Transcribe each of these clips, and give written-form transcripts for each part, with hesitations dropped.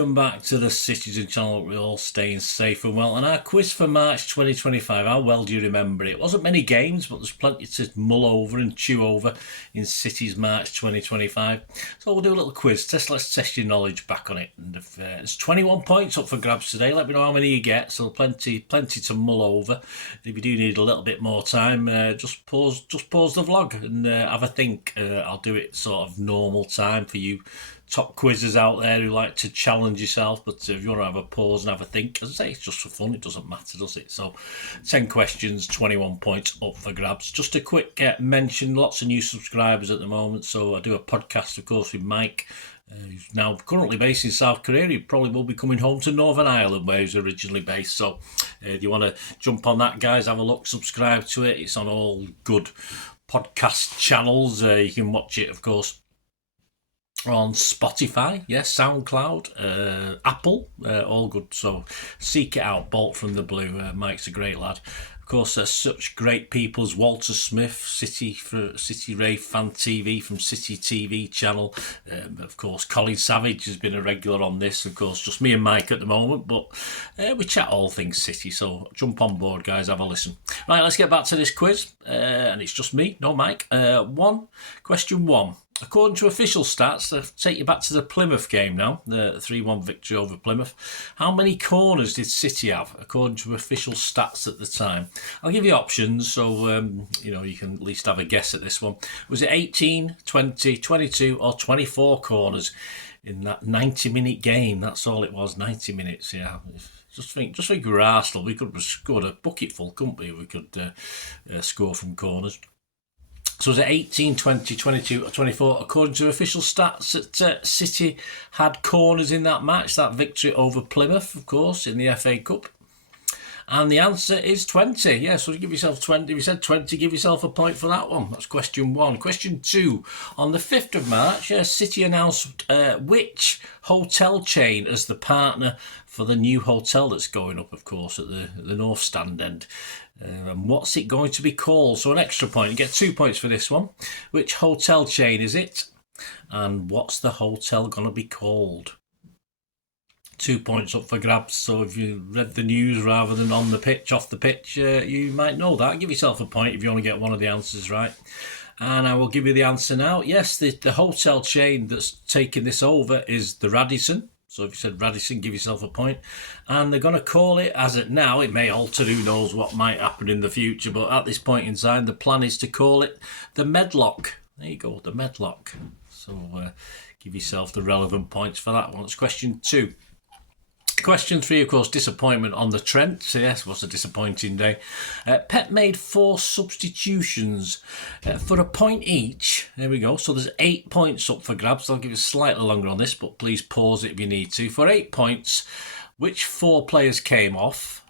welcome back to the Citizen channel. We're all staying safe and well. And our quiz for March 2025, how well do you remember it? It wasn't many games, but there's plenty to mull over and chew over in City's March 2025. So we'll do a little quiz. Let's test your knowledge back on it. And if, there's 21 points up for grabs today. Let me know how many you get. So plenty to mull over. And if you do need a little bit more time, just pause the vlog and have a think. I'll do it sort of normal time for you top quizzes out there who like to challenge yourself, but if you want to have a pause and have a think, as I say, it's just for fun, it doesn't matter, does it? So 10 questions, 21 points up for grabs. Just a quick mention, lots of new subscribers at the moment, so I do a podcast, of course, with Mike, who's now currently based in South Korea. He probably will be coming home to Northern Ireland, where he's originally based. So if you want to jump on that, guys, have a look, subscribe to it. It's on all good podcast channels. You can watch it, of course, on Spotify, yes, SoundCloud, Apple, all good. So seek it out. Bolt from the Blue. Mike's a great lad. Of course, there's such great people as Walter Smith, City Ray Fan TV from Citytilidie channel. Of course, Colin Savage has been a regular on this. Of course, just me and Mike at the moment, but we chat all things City. So jump on board, guys. Have a listen. Right, let's get back to this quiz. And it's just me, no Mike. Question one. According to official stats, I'll take you back to the Plymouth game now, the 3-1 victory over Plymouth. How many corners did City have, according to official stats at the time? I'll give you options, so you can at least have a guess at this one. Was it 18, 20, 22 or 24 corners in that 90-minute game? That's all it was, 90 minutes, yeah. Just think we were Arsenal. We could have scored a bucket full, couldn't we? We could score from corners. So was it 18, 20, 22 or 24? According to official stats, that City had corners in that match, that victory over Plymouth, of course, in the FA Cup. And the answer is 20. Yeah, so give yourself 20. If you said 20, give yourself a point for that one. That's question one. Question two. On the 5th of March, City announced which hotel chain as the partner for the new hotel that's going up, of course, at the North Stand end. And what's it going to be called? So an extra point. You get 2 points for this one. Which hotel chain is it? And what's the hotel going to be called? 2 points up for grabs. So if you read the news rather than on the pitch, off the pitch, you might know that. Give yourself a point if you want to get one of the answers right. And I will give you the answer now. Yes, the hotel chain that's taking this over is the Radisson. So if you said Radisson, give yourself a point. And they're going to call it, as it now, it may alter, who knows what might happen in the future, but at this point in time, the plan is to call it the Medlock. There you go, the Medlock. So give yourself the relevant points for that one. It's question two. Question three, of course, disappointment on the Trent. So yes, it was a disappointing day. Pep made 4 substitutions for a point each. There we go. So there's 8 points up for grabs. I'll give you slightly longer on this, but please pause it if you need to. For 8 points, which 4 players came off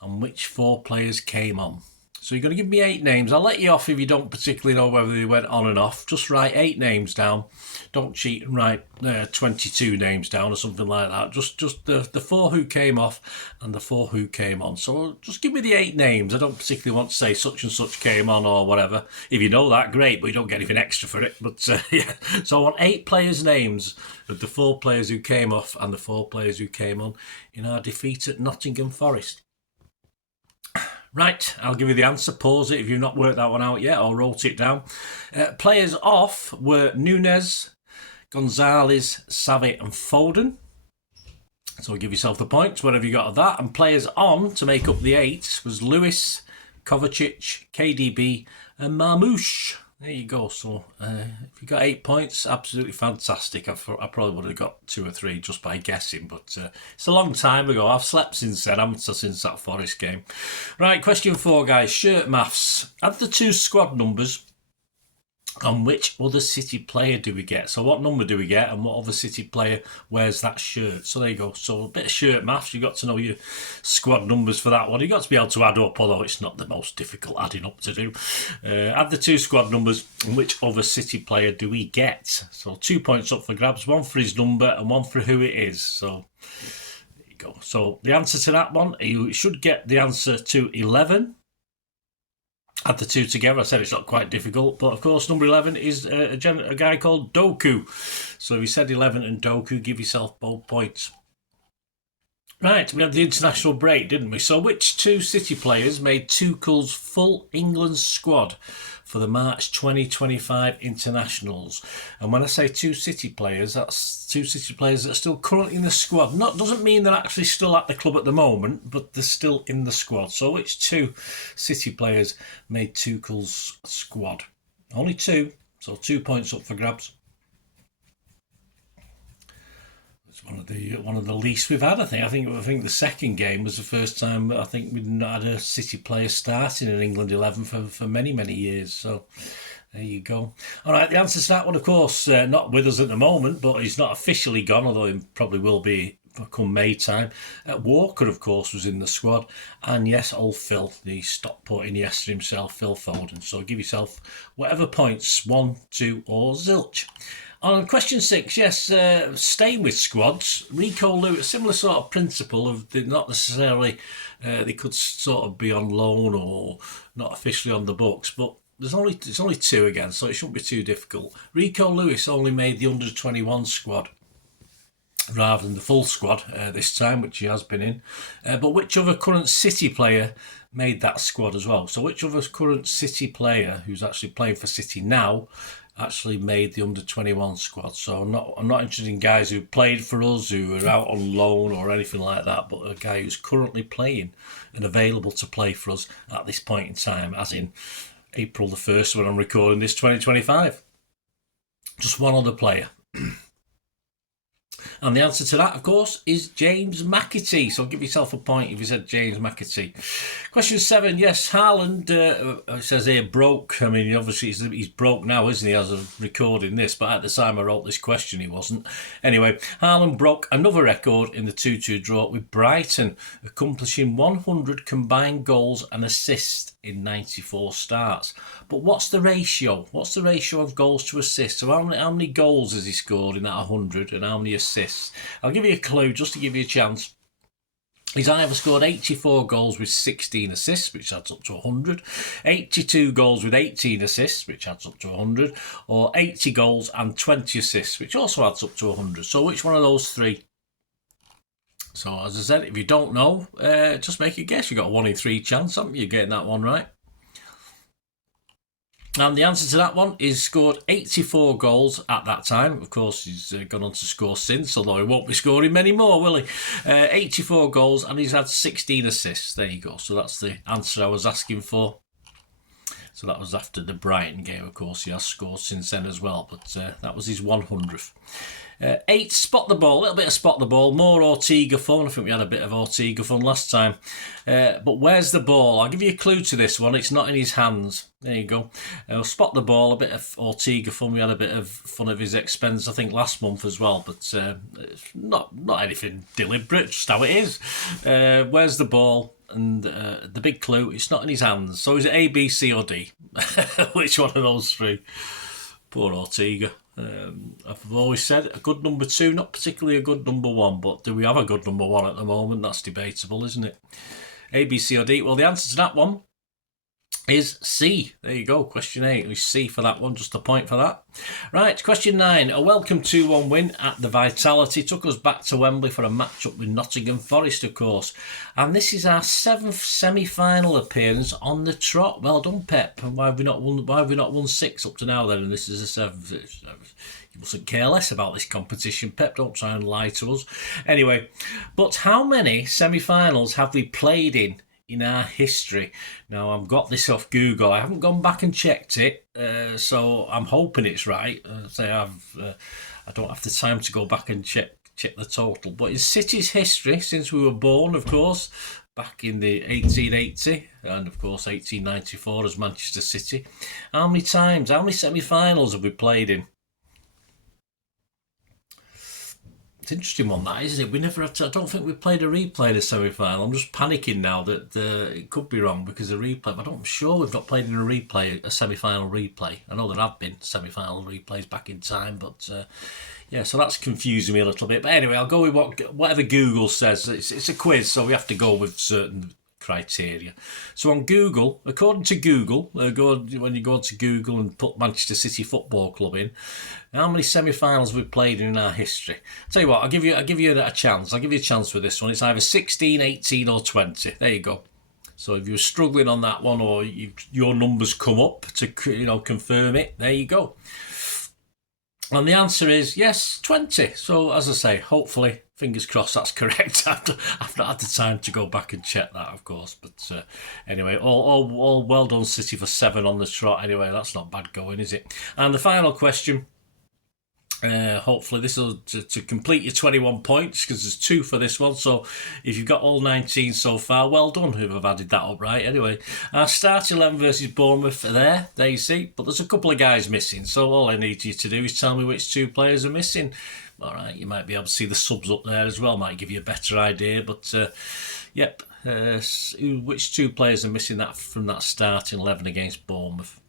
and which 4 players came on? So you're going to give me 8 names. I'll let you off if you don't particularly know whether they went on and off. Just write 8 names down. Don't cheat and write 22 names down or something like that. Just the 4 who came off and the 4 who came on. So just give me the 8 names. I don't particularly want to say such and such came on or whatever. If you know that, great, but you don't get anything extra for it. But yeah, so I want 8 players' names of the 4 players who came off and the 4 players who came on in our defeat at Nottingham Forest. Right, I'll give you the answer. Pause it if you've not worked that one out yet or wrote it down. Players off were Nunes, Gonzalez, Savic and Foden. So give yourself the points, whatever you got of that. And players on to make up the 8 was Lewis, Kovacic, KDB and Marmoush. There you go. So if you got 8 points, absolutely fantastic. I probably would have got 2 or 3 just by guessing, but it's a long time ago. I've slept since then, haven't I, since that Forest game. Right, question 4, guys. Shirt maths. Add the 2 squad numbers. And which other City player do we get? So what number do we get and what other City player wears that shirt? So there you go. So a bit of shirt maths. You've got to know your squad numbers for that one. You've got to be able to add up, although it's not the most difficult adding up to do. Add the 2 squad numbers and which other City player do we get? So 2 points up for grabs, 1 for his number and 1 for who it is. So there you go. So the answer to that one, you should get the answer to 11. Add the two together. I said it's not quite difficult, but of course number 11 is a guy called Doku. So if you said 11 and Doku, give yourself both points. Right, we had the international break, didn't we? So which two City players made Tuchel's full England squad for the March 2025 internationals? And when I say two City players, that's two City players that are still currently in the squad. Doesn't mean they're actually still at the club at the moment, but they're still in the squad. So which two City players made Tuchel's squad? Only two, so 2 points up for grabs. One of the least we've had, I think. I think the second game was the first time I think we'd not had a City player starting in England 11 for many, many years. So there you go. All right, the answer to that one, of course, not with us at the moment, but he's not officially gone, although he probably will be come May time. Walker, of course, was in the squad. And yes, old Phil, the Stockport Iniesta himself, Phil Foden. So give yourself whatever points, 1, 2 or zilch. On question 6, yes, staying with squads, Rico Lewis, similar sort of principle of not necessarily, they could sort of be on loan or not officially on the books, but it's only two again, so it shouldn't be too difficult. Rico Lewis only made the under-21 squad rather than the full squad this time, which he has been in. But which other current City player made that squad as well? So which other current City player who's actually playing for City now actually made the under-21 squad? So I'm not interested in guys who played for us, who are out on loan or anything like that, but a guy who's currently playing and available to play for us at this point in time, as in April the 1st when I'm recording this 2025. Just one other player. And the answer to that, of course, is James McTa. So give yourself a point if you said James McTa. Question 7, yes, Haaland, it says here, broke. I mean, obviously he's broke now, isn't he, as of recording this? But at the time I wrote this question, he wasn't. Anyway, Haaland broke another record in the 2-2 draw with Brighton, accomplishing 100 combined goals and assists in 94 starts. But what's the ratio? What's the ratio of goals to assists? So how many goals has he scored in that 100 and how many assists? I'll give you a clue just to give you a chance. He's either scored 84 goals with 16 assists, which adds up to 100, 82 goals with 18 assists, which adds up to 100, or 80 goals and 20 assists, which also adds up to 100. So which one of those three? So as I said, if you don't know, just make a guess. You've got a 1 in 3 chance, haven't you, getting that one right? And the answer to that one is scored 84 goals at that time. Of course, he's gone on to score since, although he won't be scoring many more, will he? 84 goals and he's had 16 assists. There you go. So that's the answer I was asking for. So that was after the Brighton game, of course. He has scored since then as well, but that was his 100th. 8, spot the ball. A little bit of spot the ball. More Ortega fun. I think we had a bit of Ortega fun last time. But where's the ball? I'll give you a clue to this one. It's not in his hands. There you go. Spot the ball. A bit of Ortega fun. We had a bit of fun at his expense, I think, last month as well. But it's not anything deliberate. Just how it is. Where's the ball? And the big clue, it's not in his hands. So is it A, B, C or D? Which one of those three? Poor Ortega. I've always said a good number 2, not particularly a good number 1, but do we have a good number 1 at the moment? That's debatable, isn't it? A, B, C or D? Well, the answer to that one is C. There you go. Question 8 is C for that one. Just a point for that. Right, question 9. A welcome 2-1 win at the Vitality took us back to Wembley for a match-up with Nottingham Forest, of course. And this is our 7th semi-final appearance on the trot. Well done, Pep. And why have we not won 6 up to now then? And this is the 7th. You mustn't care less about this competition, Pep. Don't try and lie to us. Anyway, but how many semi-finals have we played in our history? Now, I've got this off Google. I haven't gone back and checked it, so I'm hoping it's right. I don't have the time to go back and check the total. But in City's history, since we were born, of course, back in the 1880 and, of course, 1894 as Manchester City, how many semi-finals have we played in? It's an interesting one, that, isn't it? We never had to, I don't think we played a replay in a semi-final. I'm just panicking now that it could be wrong because of replay, but I'm sure we've not played in a semi-final replay. I know there have been semi-final replays back in time, but yeah, so that's confusing me a little bit. But anyway, I'll go with whatever Google says. It's a quiz, so we have to go with certain criteria. So on Google, according to Google, when you go to Google and put Manchester City Football Club in, how many semi-finals we've played in our history? Tell you what, I'll give you a chance. I'll give you a chance with this one. It's either 16, 18 or 20. There you go. So if you're struggling on that one, or your numbers come up to confirm it, there you go. And the answer is yes, 20. So as I say, hopefully, fingers crossed, that's correct. I've not had the time to go back and check that, of course. But anyway, all well done, City, for 7 on the trot. Anyway, that's not bad going, is it? And the final question. Hopefully this will to complete your 21 points, because there's 2 for this one. So if you've got all 19 so far, well done who have added that up right. Anyway, our start 11 versus Bournemouth are there you see, but there's a couple of guys missing, so all I need you to do is tell me which 2 players are missing. All right, you might be able to see the subs up there as well, might give you a better idea, but yep, which 2 players are missing that from that starting 11 against Bournemouth?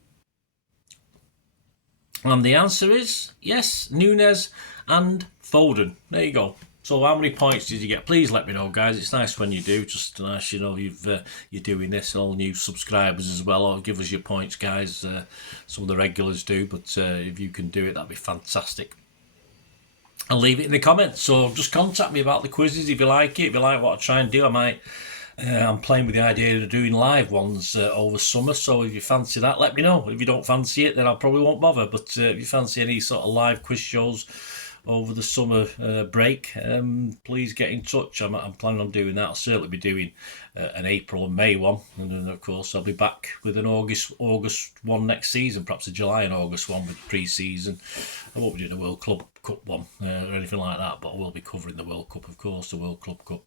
And the answer is yes, Nunes and Foden. There you go. So how many points did you get? Please let me know, guys. It's nice when you do. Just nice, you're doing this. All new subscribers as well. Or give us your points, guys. Some of the regulars do, but if you can do it, that'd be fantastic. And leave it in the comments. So just contact me about the quizzes if you like it. If you like what I try and do, I might. I'm playing with the idea of doing live ones over summer, so if you fancy that, let me know. If you don't fancy it, then I probably won't bother, but if you fancy any sort of live quiz shows over the summer break, please get in touch. I'm planning on doing that. I'll certainly be doing an April and May one, and then of course I'll be back with an August one next season, perhaps a July and August one with pre-season. I won't be doing a World Club Cup one or anything like that, but I will be covering the World Cup, of course, the World Club Cup.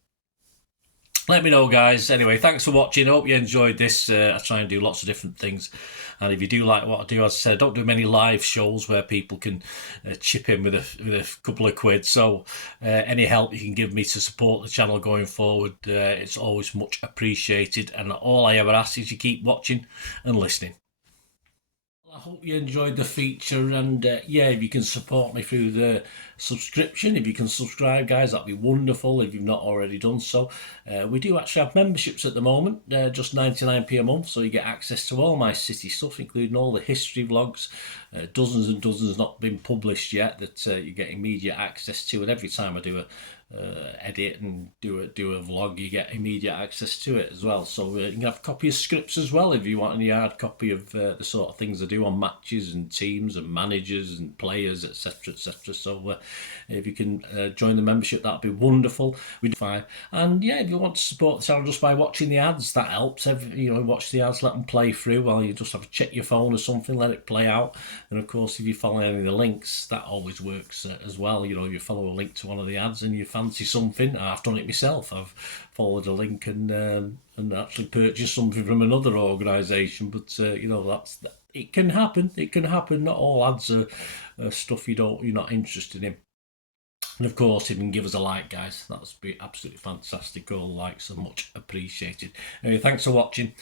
Let me know, guys. Anyway, thanks for watching. I hope you enjoyed this. I try and do lots of different things. And if you do like what I do, as I said, I don't do many live shows where people can chip in with a couple of quid. So any help you can give me to support the channel going forward, it's always much appreciated. And all I ever ask is you keep watching and listening. I hope you enjoyed the feature, and yeah, if you can support me through the subscription, if you can subscribe, guys, that'd be wonderful if you've not already done so. We do actually have memberships at the moment, just 99p a month, so you get access to all my City stuff, including all the history vlogs, dozens and dozens not been published yet that you get immediate access to, and every time I do a edit and do a vlog, you get immediate access to it as well. So you can have a copy of scripts as well if you want any hard copy of the sort of things I do on matches and teams and managers and players, etc, etc. So if you can join the membership, that'd be wonderful. We'd fine. And yeah, if you want to support the channel just by watching the ads, that helps. Watch the ads, let them play through while you just have to check your phone or something, let it play out. And of course, if you follow any of the links, that always works as well. If you follow a link to one of the ads and you fancy something, I've done it myself. I've followed a link and actually purchased something from another organisation. But it can happen. It can happen. Not all ads are stuff you're not interested in. And of course, if you can give us a like, guys, that would be absolutely fantastic. All likes are much appreciated. Anyway, thanks for watching.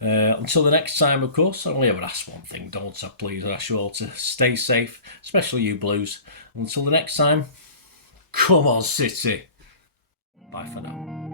Until the next time, of course, I only ever ask one thing, don't I? Please, I ask you all to stay safe, especially you Blues. Until the next time, come on, City. Bye for now.